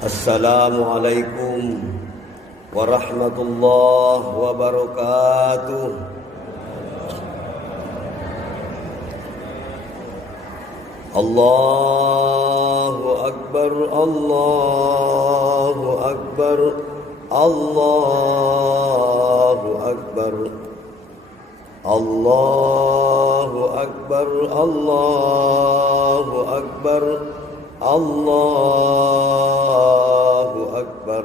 Assalamualaikum warahmatullahi wabarakatuh. Allahu Akbar, Allahu Akbar, Allahu Akbar, Allahu Akbar, Allahu Akbar, Allahu Akbar,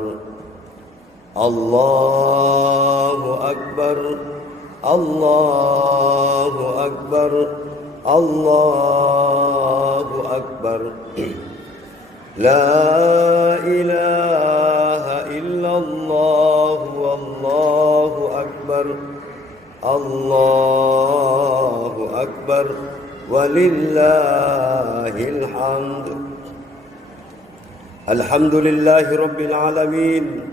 Allahu Akbar, Allahu Akbar, Allahu Akbar. La ilaha illallah, wallahu akbar, Allahu Akbar, walillahil hamd. Alhamdulillahi rabbil alamin,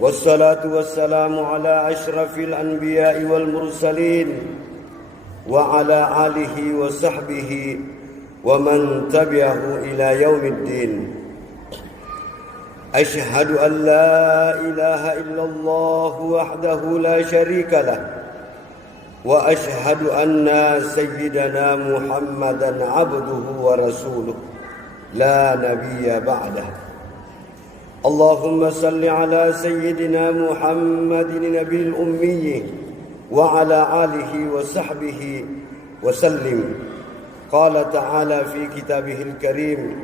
wassalatu wassalamu ala ashrafil anbiya'i wal mursalin, wa ala alihi wa sahbihi wa man tabi'ahu ila yaumiddin. Ashhadu an la ilaha illallah wahdahu la syarika lah, wa ashhadu anna sayyidana Muhammadan abduhu wa rasuluh la nabiyya ba'dah. Allahumma salli ala sayyidina Muhammadin nabiyil ummi wa ala alihi wa sahbihi wa sallim. Qala ta'ala fi kitabihil karim,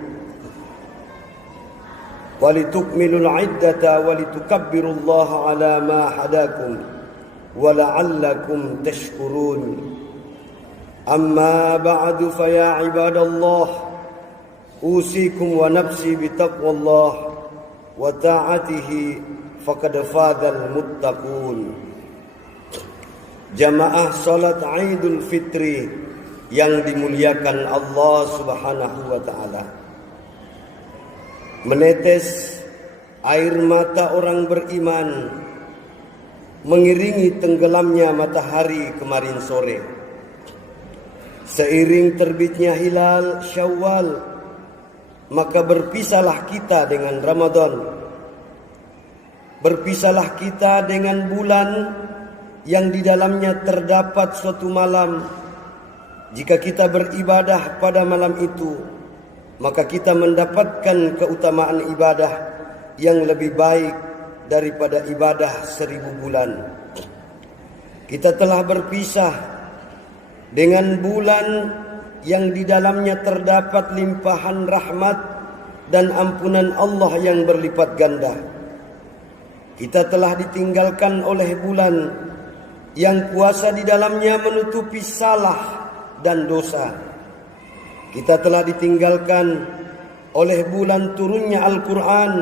walitukmilul iddata walitukabbirullaha ala ma hadakum wa la'allakum tashkurun. Amma ba'du, fa ya ibadallah, usikum wa nafsi bitaqwallah wa ta'atihi faqad fadhal muttaqun. Jamaah salat Idul Fitri yang dimuliakan Allah Subhanahu wa taala. Menetes air mata orang beriman mengiringi tenggelamnya matahari kemarin sore. Seiring terbitnya hilal Syawal, maka berpisahlah kita dengan Ramadan. Berpisahlah kita dengan bulan yang di dalamnya terdapat suatu malam. Jika kita beribadah pada malam itu, maka kita mendapatkan keutamaan ibadah yang lebih baik daripada ibadah 1000 bulan. Kita telah berpisah dengan bulan yang di dalamnya terdapat limpahan rahmat dan ampunan Allah yang berlipat ganda. Kita telah ditinggalkan oleh bulan yang kuasa di dalamnya menutupi salah dan dosa. Kita telah ditinggalkan oleh bulan turunnya Al-Quran,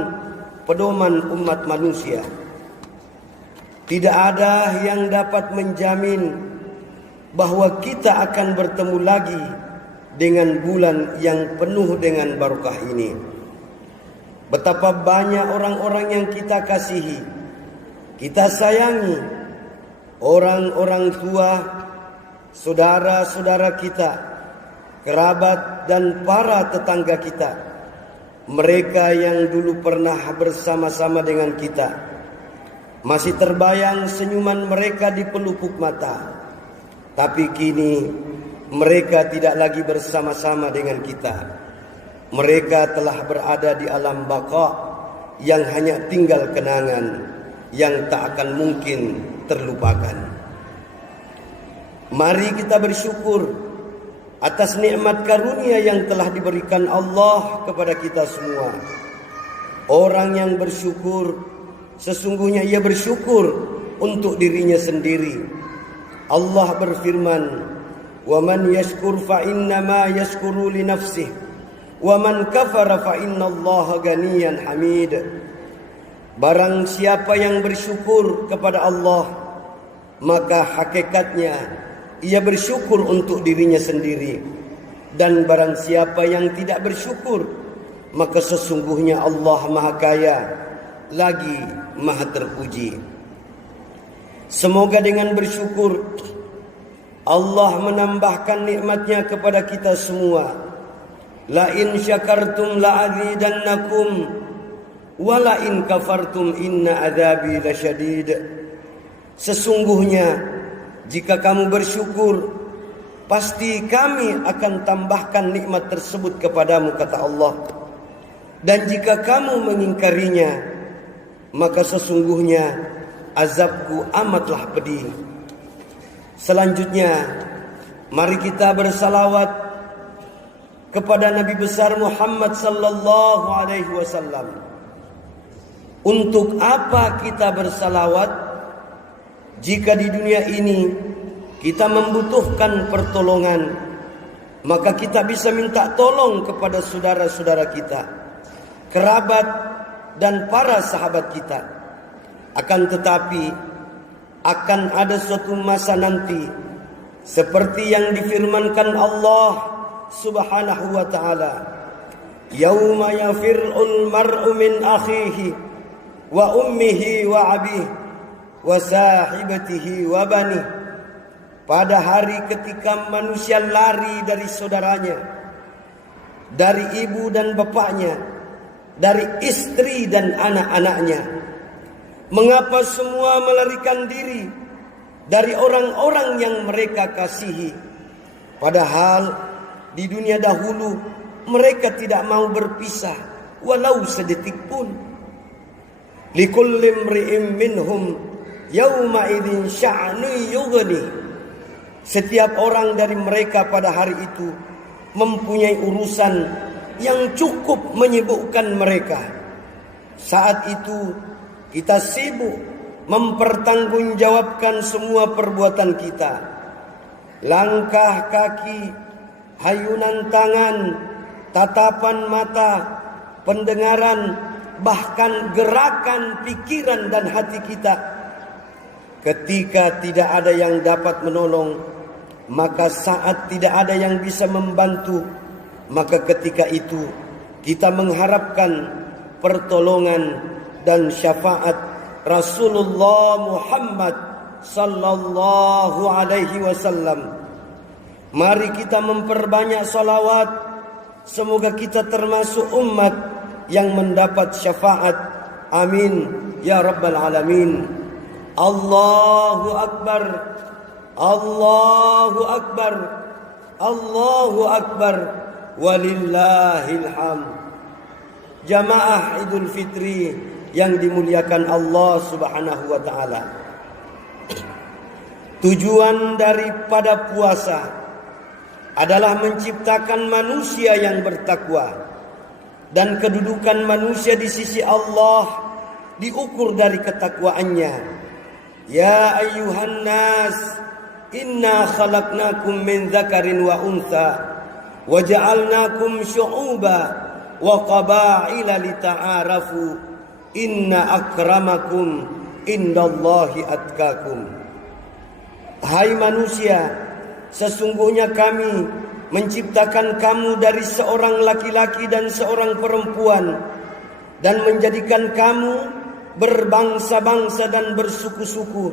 pedoman umat manusia. Tidak ada yang dapat menjamin bahwa kita akan bertemu lagi dengan bulan yang penuh dengan barokah ini. Betapa banyak orang-orang yang kita kasihi, kita sayangi, orang-orang tua, saudara-saudara kita, kerabat dan para tetangga kita. Mereka yang dulu pernah bersama-sama dengan kita, masih terbayang senyuman mereka di pelupuk mata. Tapi kini mereka tidak lagi bersama-sama dengan kita. Mereka telah berada di alam baqa yang hanya tinggal kenangan yang tak akan mungkin terlupakan. Mari kita bersyukur atas nikmat karunia yang telah diberikan Allah kepada kita semua. Orang yang bersyukur, sesungguhnya ia bersyukur untuk dirinya sendiri. Allah berfirman, "Wa man yashkur fa innama yashkuru li nafsihi, wa man kafara fa innallaha ganiyan hamid." Barang siapa yang bersyukur kepada Allah, maka hakikatnya ia bersyukur untuk dirinya sendiri. Dan barang siapa yang tidak bersyukur, maka sesungguhnya Allah Maha Kaya lagi Maha Terpuji. Semoga dengan bersyukur Allah menambahkan nikmatnya kepada kita semua. La in syakartum la azidannakum Wala in kafartum inna adzabi lasyadid. Sesungguhnya jika kamu bersyukur, pasti kami akan tambahkan nikmat tersebut kepadamu, kata Allah. Dan jika kamu mengingkarinya, maka sesungguhnya azabku amatlah pedih. Selanjutnya, mari kita bersalawat kepada Nabi besar Muhammad sallallahu alaihi wasallam. Untuk apa kita bersalawat jika di dunia ini kita membutuhkan pertolongan? Maka kita bisa minta tolong kepada saudara-saudara kita, kerabat dan para sahabat kita. Akan tetapi akan ada suatu masa nanti seperti yang difirmankan Allah Subhanahu wa taala, yauma yafirul mar'u min akhihi wa ummihi wa abihi wa sahibatihi wa banihi. Pada hari ketika manusia lari dari saudaranya, dari ibu dan bapaknya, dari istri dan anak-anaknya. Mengapa semua melarikan diri dari orang-orang yang mereka kasihi? Padahal di dunia dahulu mereka tidak mau berpisah walau sedetik pun. Likulli imri'in minhum yauma idzin sya'nu yughni. Setiap orang dari mereka pada hari itu mempunyai urusan yang cukup menyibukkan mereka. Saat itu kita sibuk mempertanggungjawabkan semua perbuatan kita. Langkah kaki, hayunan tangan, tatapan mata, pendengaran, bahkan gerakan pikiran dan hati kita. Ketika tidak ada yang dapat menolong, maka saat tidak ada yang bisa membantu, maka ketika itu kita mengharapkan pertolongan dan syafaat Rasulullah Muhammad sallallahu alaihi wasallam. Mari kita memperbanyak salawat, semoga kita termasuk umat yang mendapat syafaat. Amin ya rabbal alamin. Allahu akbar, Allahu akbar, Allahu akbar, walillahil hamd. Jamaah Idul Fitri yang dimuliakan Allah Subhanahu wa taala. Tujuan daripada puasa adalah menciptakan manusia yang bertakwa, dan kedudukan manusia di sisi Allah diukur dari ketakwaannya. Ya ayyuhan nas, inna khalaqnakum min dzakarin wa untha wa ja'alnakum syu'uba wa qabaila lita'arafu inna akramakum indallahi atqakum. Hai manusia, sesungguhnya kami menciptakan kamu dari seorang laki-laki dan seorang perempuan, dan menjadikan kamu berbangsa-bangsa dan bersuku-suku,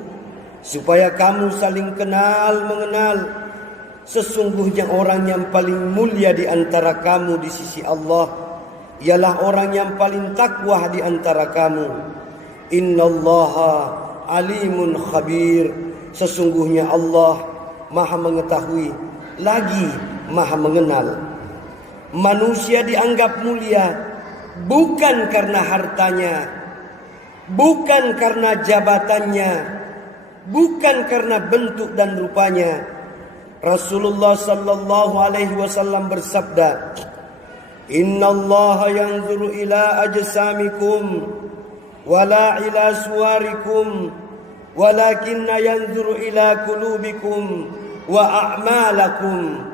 supaya kamu saling kenal mengenal. Sesungguhnya orang yang paling mulia di antara kamu di sisi Allah ialah orang yang paling takwa di antara kamu. Innallaha alimun khabir. Sesungguhnya Allah Maha mengetahui lagi Maha mengenal. Manusia dianggap mulia bukan karena hartanya, bukan karena jabatannya, bukan karena bentuk dan rupanya. Rasulullah sallallahu alaihi wasallam bersabda, "Innallaha yanzuru ila ajsamikum wala ila suwarikum, walakinna yanzuru ila qulubikum wa a'malakum."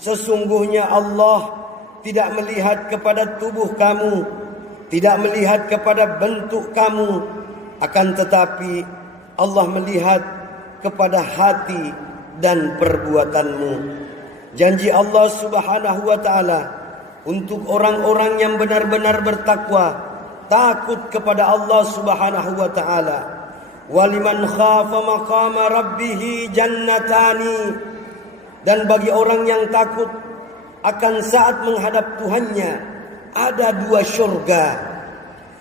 Sesungguhnya Allah tidak melihat kepada tubuh kamu, tidak melihat kepada bentuk kamu, akan tetapi Allah melihat kepada hati dan perbuatanmu. Janji Allah Subhanahu wa taala untuk orang-orang yang benar-benar bertakwa, takut kepada Allah Subhanahu wa taala. Waliman khafa maqama rabbih jannatani. Dan bagi orang yang takut akan saat menghadap Tuhannya, ada dua syurga.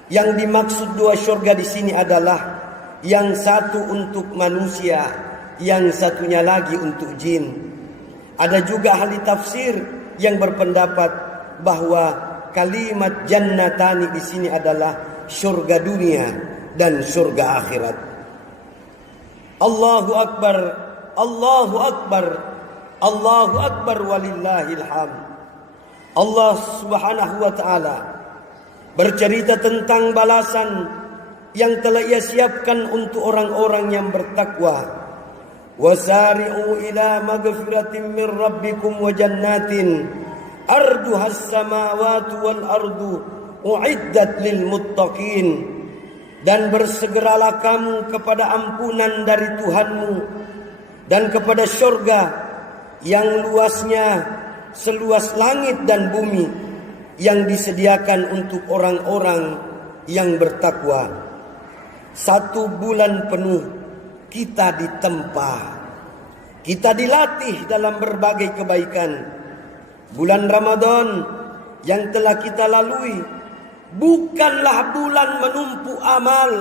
Yang dimaksud dua surga di sini adalah yang satu untuk manusia, yang satunya lagi untuk jin. Ada juga ahli tafsir yang berpendapat bahwa kalimat jannatani di sini adalah surga dunia dan surga akhirat. Allahu Akbar, Allahu Akbar, Allahu Akbar walillahil hamd. Allah Subhanahu wa taala bercerita tentang balasan yang telah Ia siapkan untuk orang-orang yang bertakwa. Wasari'u ila magfiratin min rabbikum wa jannatin arduhas samawati wal ardu uiddat lil muttaqin. Dan bersegeralah kamu kepada ampunan dari Tuhanmu dan kepada surga yang luasnya seluas langit dan bumi, yang disediakan untuk orang-orang yang bertakwa. 1 bulan penuh kita ditempa, kita dilatih dalam berbagai kebaikan. Bulan Ramadan yang telah kita lalui bukanlah bulan menumpu amal,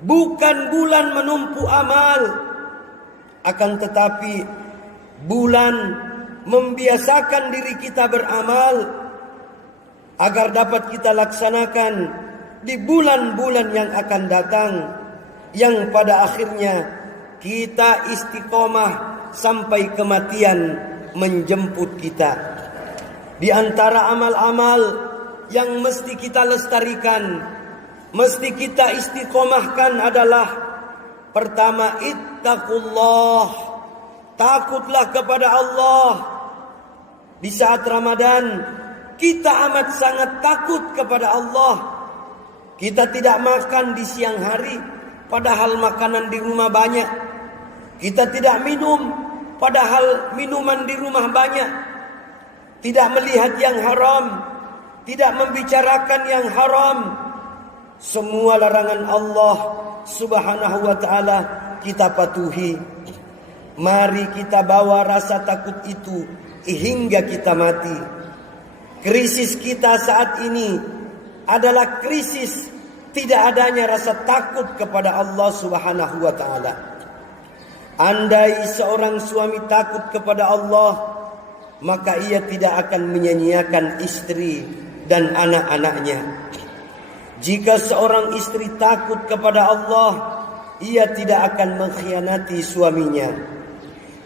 bukan bulan menumpu amal, akan tetapi bulan membiasakan diri kita beramal agar dapat kita laksanakan di bulan-bulan yang akan datang, yang pada akhirnya kita istiqomah sampai kematian menjemput kita. Di antara amal-amal yang mesti kita lestarikan, mesti kita istiqomahkan adalah pertama, ittaqullah, takutlah kepada Allah. Di saat Ramadan kita amat sangat takut kepada Allah. Kita tidak makan di siang hari, padahal makanan di rumah banyak. Kita tidak minum, padahal minuman di rumah banyak. Tidak melihat yang haram, tidak membicarakan yang haram. Semua larangan Allah Subhanahu wa ta'ala kita patuhi. Mari kita bawa rasa takut itu hingga kita mati. Krisis kita saat ini adalah krisis tidak adanya rasa takut kepada Allah Subhanahu wa ta'ala. Andai seorang suami takut kepada Allah, maka ia tidak akan menyia-nyiakan istri dan anak-anaknya. Jika seorang istri takut kepada Allah, ia tidak akan mengkhianati suaminya.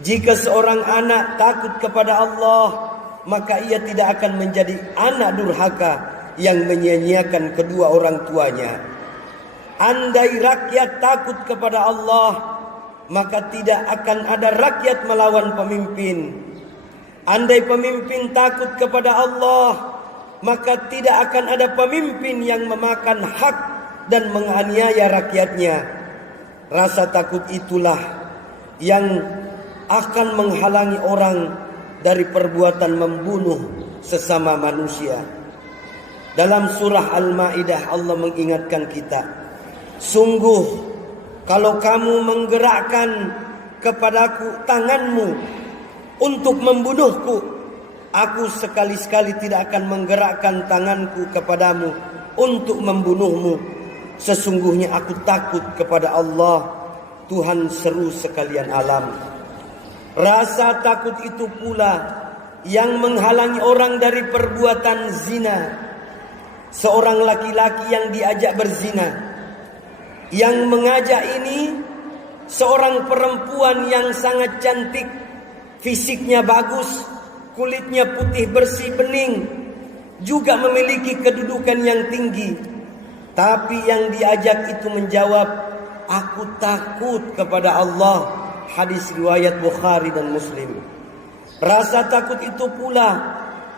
Jika seorang anak takut kepada Allah, maka ia tidak akan menjadi anak durhaka yang menyia-nyiakan kedua orang tuanya. Andai rakyat takut kepada Allah, maka tidak akan ada rakyat melawan pemimpin. Andai pemimpin takut kepada Allah, maka tidak akan ada pemimpin yang memakan hak dan menganiaya rakyatnya. Rasa takut itulah yang akan menghalangi orang dari perbuatan membunuh sesama manusia. Dalam surah Al-Maidah Allah mengingatkan kita, sungguh kalau kamu menggerakkan kepadaku tanganmu untuk membunuhku, aku sekali-sekali tidak akan menggerakkan tanganku kepadamu untuk membunuhmu. Sesungguhnya aku takut kepada Allah, Tuhan seru sekalian alam. Rasa takut itu pula yang menghalangi orang dari perbuatan zina. Seorang laki-laki yang diajak berzina, yang mengajak ini seorang perempuan yang sangat cantik, fisiknya bagus, kulitnya putih bersih bening, juga memiliki kedudukan yang tinggi. Tapi yang diajak itu menjawab, aku takut kepada Allah. Hadis riwayat Bukhari dan Muslim. Rasa takut itu pula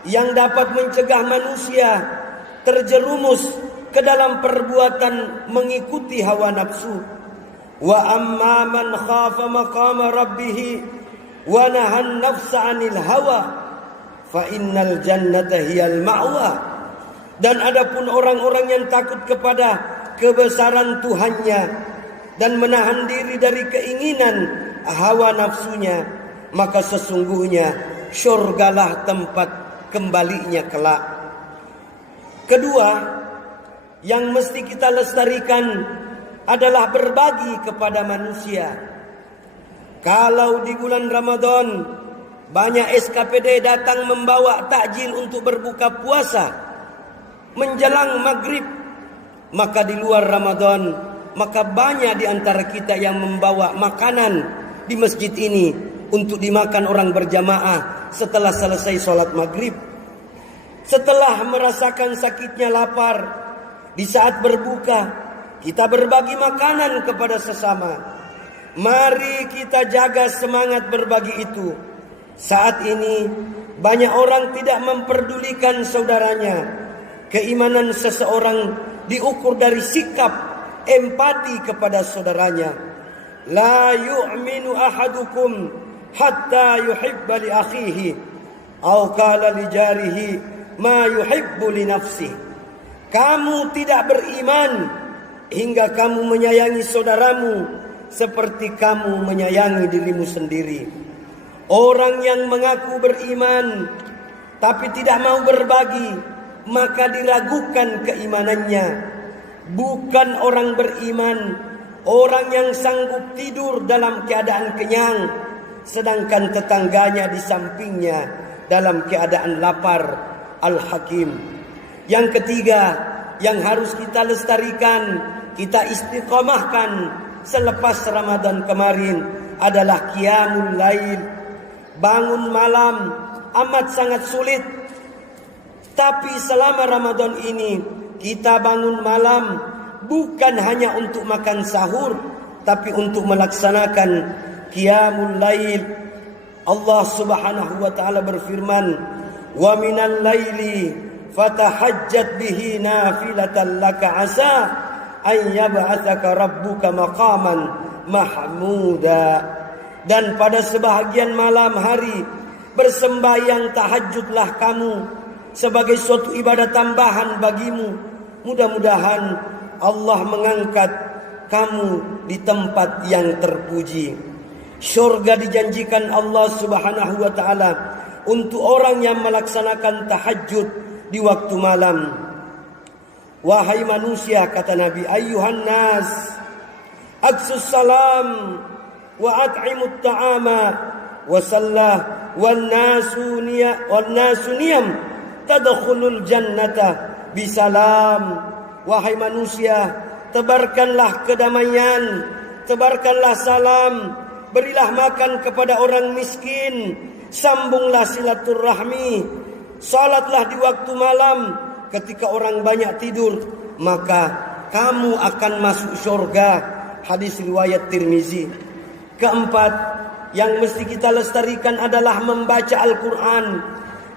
yang dapat mencegah manusia terjerumus ke dalam perbuatan mengikuti hawa nafsu. Wa amma man khafa maqama rabbih wa nahan nafsa 'anil hawa fa innal jannata hiyal ma'wa. Dan adapun orang-orang yang takut kepada kebesaran Tuhannya dan menahan diri dari keinginan hawa nafsunya, maka sesungguhnya syurgalah tempat kembalinya kelak. Kedua, yang mesti kita lestarikan adalah berbagi kepada manusia. Kalau di bulan Ramadan banyak SKPD datang membawa takjil untuk berbuka puasa menjelang maghrib, maka di luar Ramadan, maka banyak di antara kita yang membawa makanan di masjid ini untuk dimakan orang berjamaah setelah selesai sholat maghrib. Setelah merasakan sakitnya lapar, di saat berbuka, kita berbagi makanan kepada sesama. Mari kita jaga semangat berbagi itu. Saat ini, banyak orang tidak memperdulikan saudaranya. Keimanan seseorang diukur dari sikap empati kepada saudaranya. La yu'minu ahadukum hatta yuhibba li akhihi aw qala li jarihi ma yuhibbu li nafsihi. Kamu tidak beriman hingga kamu menyayangi saudaramu seperti kamu menyayangi dirimu sendiri. Orang yang mengaku beriman tapi tidak mau berbagi, maka diragukan keimanannya. Bukan orang beriman orang yang sanggup tidur dalam keadaan kenyang, sedangkan tetangganya di sampingnya dalam keadaan lapar. Al-Hakim. Yang ketiga yang harus kita lestarikan, kita istiqomahkan selepas Ramadan kemarin adalah qiyamul lail. Bangun malam amat sangat sulit. Tapi selama Ramadan ini kita bangun malam bukan hanya untuk makan sahur, tapi untuk melaksanakan qiyamul lail. Allah Subhanahu wa taala berfirman, "Wa minal laili fatahajjat bihi nafilatan laka asa an yab'atsaka rabbuka maqaman mahmuda." Dan pada sebahagian malam hari bersembahyang tahajudlah kamu sebagai suatu ibadah tambahan bagimu. Mudah-mudahan Allah mengangkat kamu di tempat yang terpuji. Surga dijanjikan Allah Subhanahu wa taala untuk orang yang melaksanakan tahajud di waktu malam. Wahai manusia, kata Nabi, ayyuhan nas, aksus salam wa at'imut ta'ama wa sallah wan nasu niyam tadkhulul jannata bisalam. Wahai manusia, tebarkanlah kedamaian, tebarkanlah salam, berilah makan kepada orang miskin, sambunglah silaturahmi, salatlah di waktu malam ketika orang banyak tidur, maka kamu akan masuk surga. Hadis riwayat Tirmizi. Keempat yang mesti kita lestarikan adalah membaca Al-Quran.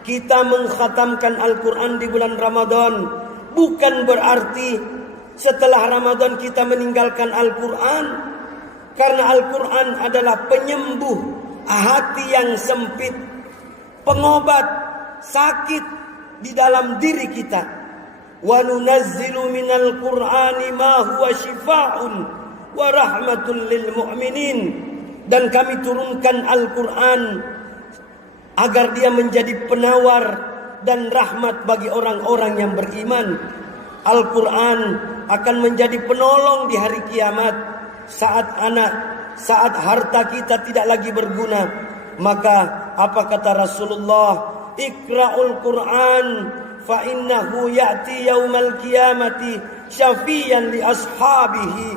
Kita mengkhatamkan Al-Quran di bulan Ramadan bukan berarti setelah Ramadan kita meninggalkan Al-Quran, karena Al-Quran adalah penyembuh hati yang sempit, pengobat sakit di dalam diri kita. Wa nunazzilu minal Qur'ani ma huwa shifaa'un wa rahmatul lil mu'minin. Dan kami turunkan Al-Quran agar dia menjadi penawar dan rahmat bagi orang-orang yang beriman. Al-Quran akan menjadi penolong di hari kiamat. Saat harta kita tidak lagi berguna, maka apa kata Rasulullah? Iqra'ul Quran fa innahu ya'ti yaumal qiyamati syafiyan li ashabihi.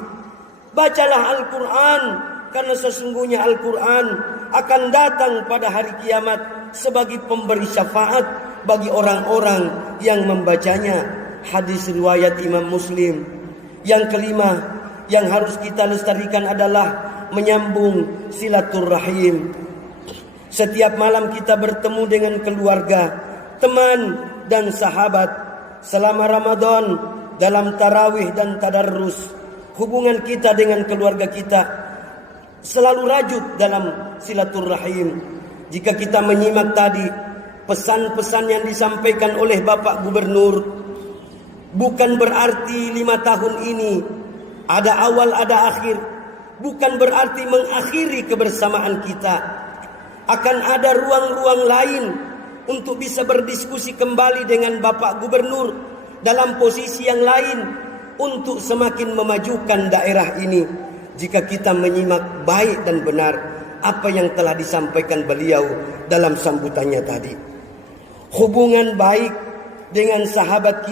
Bacalah Al-Quran, karena sesungguhnya Al-Quran akan datang pada hari kiamat sebagai pemberi syafaat bagi orang-orang yang membacanya. Hadis riwayat Imam Muslim. Yang kelima yang harus kita lestarikan adalah menyambung silaturahim. Setiap malam kita bertemu dengan keluarga, teman dan sahabat. Selama Ramadan dalam tarawih dan tadarrus, hubungan kita dengan keluarga kita selalu rajut dalam silaturahim. Jika kita menyimak tadi pesan-pesan yang disampaikan oleh Bapak Gubernur, bukan berarti 5 tahun ini ada awal ada akhir, bukan berarti mengakhiri kebersamaan kita. Akan ada ruang-ruang lain untuk bisa berdiskusi kembali dengan Bapak Gubernur dalam posisi yang lain untuk semakin memajukan daerah ini jika kita menyimak baik dan benar apa yang telah disampaikan beliau dalam sambutannya tadi. Hubungan baik dengan sahabat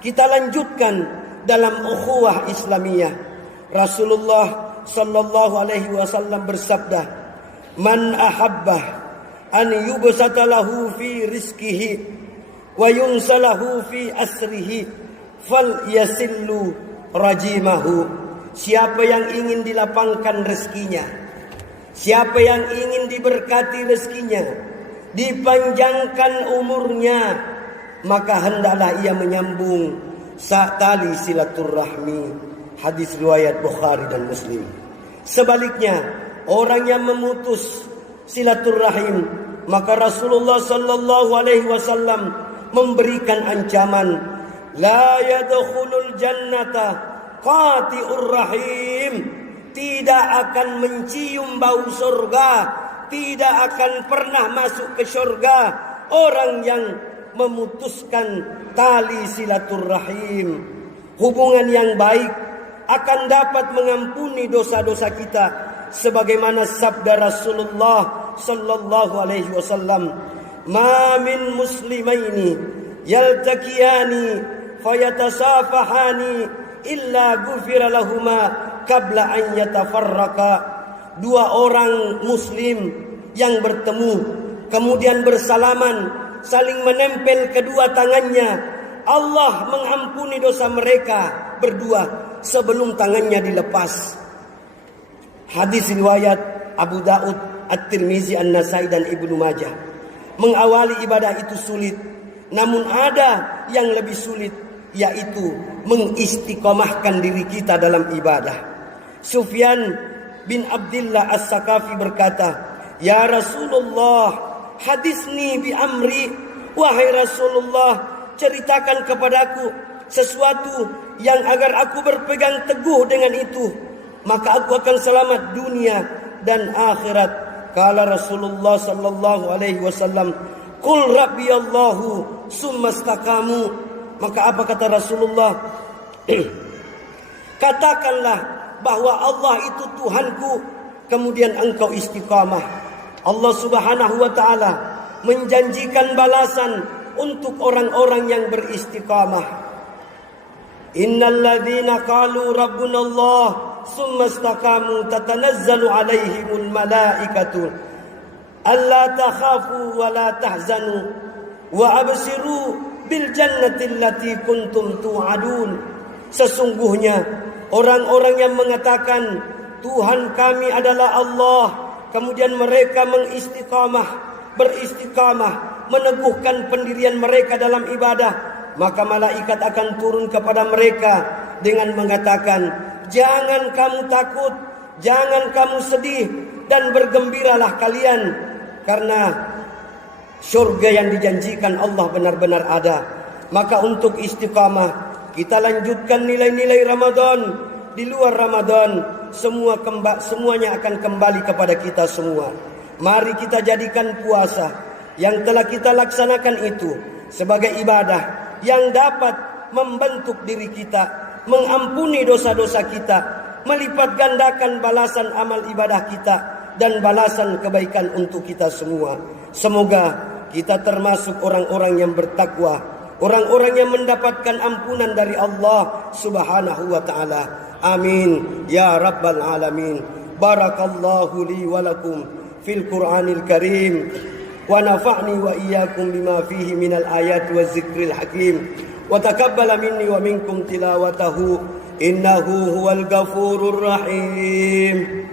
kita lanjutkan dalam ukhuwah Islamiyah. Rasulullah sallallahu alaihi wasallam bersabda, "Man ahabbah an yubsata lahu fi rizqihi wa yunsalahu fi asrihi falyasillu rajimahu." Siapa yang ingin dilapangkan rezekinya, siapa yang ingin diberkati rezekinya, dipanjangkan umurnya, maka hendaklah ia menyambung tali silaturahmi. Hadis riwayat Bukhari dan Muslim. Sebaliknya, orang yang memutus silaturahim, maka Rasulullah sallallahu alaihi wasallam memberikan ancaman, la yadkhulul jannata qati'ur rahim. Tidak akan mencium bau surga, tidak akan pernah masuk ke surga orang yang memutuskan tali silaturahim. Hubungan yang baik akan dapat mengampuni dosa-dosa kita, sebagaimana sabda Rasulullah sallallahu alaihi wasallam, "Ma min muslimaini yaltaqiyani fayatasafahani illa ghufira lahuma qabla an yatafarraqa." Dua orang muslim yang bertemu kemudian bersalaman, saling menempel kedua tangannya, Allah mengampuni dosa mereka berdua sebelum tangannya dilepas. Hadis riwayat Abu Daud, At-Tirmizi, An-Nasai dan Ibnu Majah. Mengawali ibadah itu sulit, namun ada yang lebih sulit, yaitu mengistiqomahkan diri kita dalam ibadah. Sufyan bin Abdullah As-Sakafi berkata, "Ya Rasulullah, hadisni bi amri." Wahai Rasulullah, ceritakan kepadaku sesuatu yang agar aku berpegang teguh dengan itu, maka aku akan selamat dunia dan akhirat. Kala Rasulullah sallallahu alaihi wasallam, "Qul rabbiyallahu summa istaqamu." Maka apa kata Rasulullah? Katakanlah bahwa Allah itu Tuhanku, kemudian engkau istiqamah. Allah Subhanahu wa taala menjanjikan balasan untuk orang-orang yang beristiqamah. Innal ladzina qalu rabbuna Allah summa istaqamu tatanazzalu alaihimul malaikatu alla takhafu wa la tahzanu wa absiru bil jannati allati kuntum tu'adun. Sesungguhnya orang-orang yang mengatakan Tuhan kami adalah Allah, kemudian mereka beristiqamah, meneguhkan pendirian mereka dalam ibadah, maka malaikat akan turun kepada mereka dengan mengatakan, jangan kamu takut, jangan kamu sedih, dan bergembiralah kalian, karena surga yang dijanjikan Allah benar-benar ada. Maka untuk istiqamah, kita lanjutkan nilai-nilai Ramadan. Di luar Ramadan, semuanya akan kembali kepada kita semua. Mari kita jadikan puasa yang telah kita laksanakan itu sebagai ibadah yang dapat membentuk diri kita, mengampuni dosa-dosa kita, melipat gandakan balasan amal ibadah kita, dan balasan kebaikan untuk kita semua. Semoga kita termasuk orang-orang yang bertakwa, orang-orang yang mendapatkan ampunan dari Allah Subhanahu wa ta'ala. Amin ya rabbal alamin. Barakallahu li wa lakum fil Qur'anil Karim, wa nafa'ni wa iyyakum bima fihi minal ayati waz zikril hakim, wa taqabbala minni wa minkum tilawatahu innahu huwal ghafurur rahim.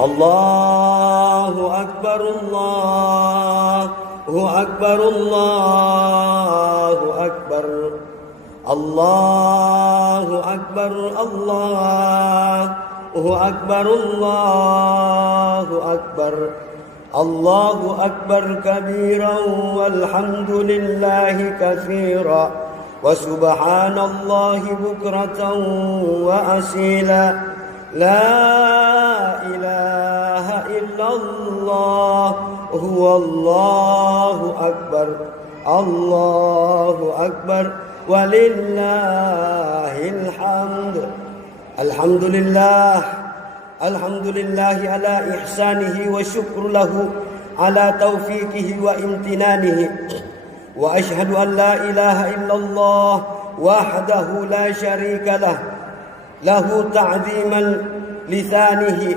Allahu akbar, Allahu akbar, Allahu akbar, Allahu akbar, Allahu akbar, Allahu akbar, Allahu akbar kabiran walhamdulillahi katsira wa subhanallahi bukratan wa asila. La ilaha illallah illallah, huwallahu akbar, Allahu akbar, walillahil hamd. Alhamdulillah, alhamdulillahi ala ihsanihi wa syukru lahu ala taufiqihi wa imtinanihi. Wa ashhadu an la ilaha illallah wahdahu la syarika lah, lahu ta'ziman lisanihi.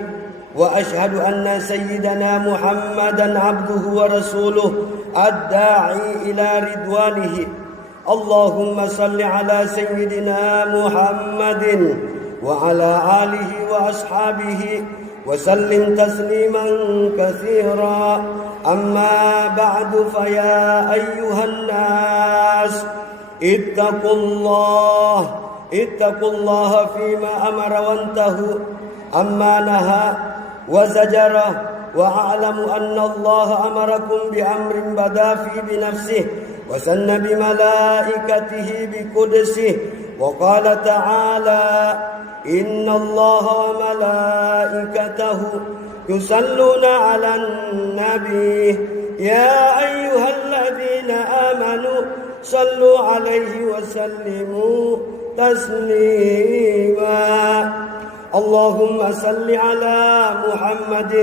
Wa ashhadu anna sayyidana Muhammadan abduhu wa rasuluh ad-da'i ila ridwanihi. Allahumma salli ala sayyidina Muhammadin وعلى آله وأصحابه وسلم تسليما كثيرا. أما بعد فيا أيها الناس اتقوا الله فيما أمر وانتهوا أما نهى وزجر. واعلموا أن الله أمركم بأمر بدأ فيه بنفسه وسن بملائكته بقدسه. وقال تعالى إن الله وملائكته يصلون على النبي يا أيها الذين آمنوا صلوا عليه وسلموا تسليما. اللهم صل على محمد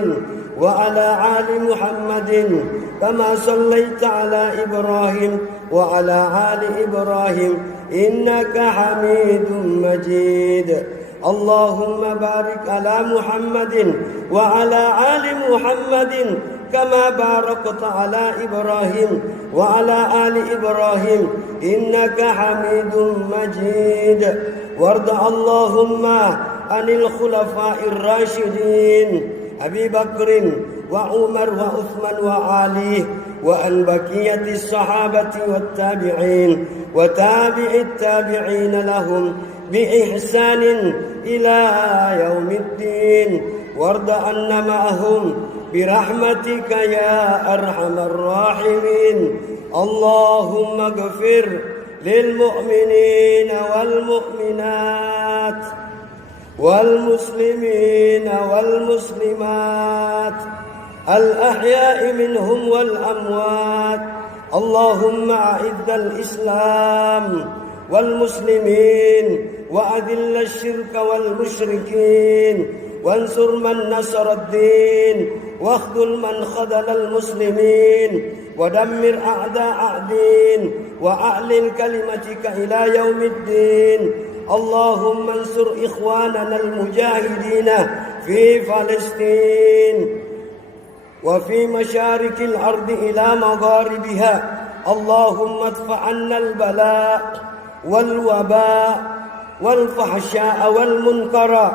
وعلى آل محمد كما صليت على إبراهيم وعلى آل إبراهيم إنك حميد مجيد. اللهم بارك على محمد وعلى آل محمد كما باركت على إبراهيم وعلى آل إبراهيم إنك حميد مجيد. وارض اللهم عن الخلفاء الراشدين أبي بكر وعمر وعثمان وعلي وعن بقية الصحابة والتابعين وتابع التابعين لهم بإحسان إلى يوم الدين. وارض عنا معهم برحمتك يا أرحم الراحمين. اللهم اغفر للمؤمنين والمؤمنات والمسلمين والمسلمات الأحياء منهم والأموات. اللهم أعز الإسلام والمسلمين وأذل الشرك والمشركين وانصر من نصر الدين واخذل من خذل المسلمين ودمر أعداء الدين وأعلن كلمتك إلى يوم الدين. اللهم انصر إخواننا المجاهدين في فلسطين وفي مشارق الأرض إلى مغاربها. اللهم ادفع عنا البلاء والوباء والفحشاء والمنكر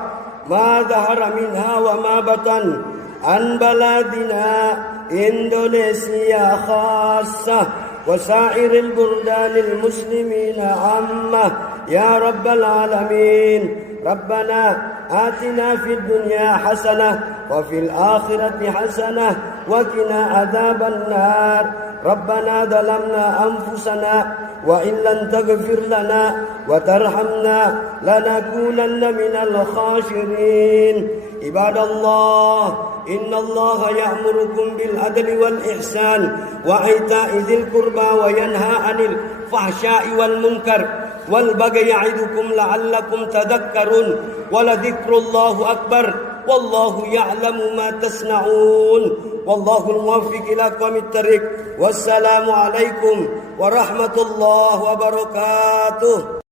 ما ظهر منها وما بطن عن بلادنا إندونيسيا خاصة وسائر البلدان المسلمين عامة يا رب العالمين. ربنا آتنا في الدنيا حسنة وفي الآخرة حسنة وقنا عذاب النار. ربنا ظلمنا أنفسنا وإن لم تغفر لنا وترحمنا لنكونن من الخاسرين. عباد الله إن الله يأمركم بالعدل والإحسان وإيتاء ذي القربى وينهى عن الفحشاء والمنكر والبغي يعظكم لعلكم تذكرون. ولذكر الله أكبر والله يعلم ما تصنعون. والله الموفق إلى أقوم الطريق. والسلام عليكم ورحمة الله وبركاته.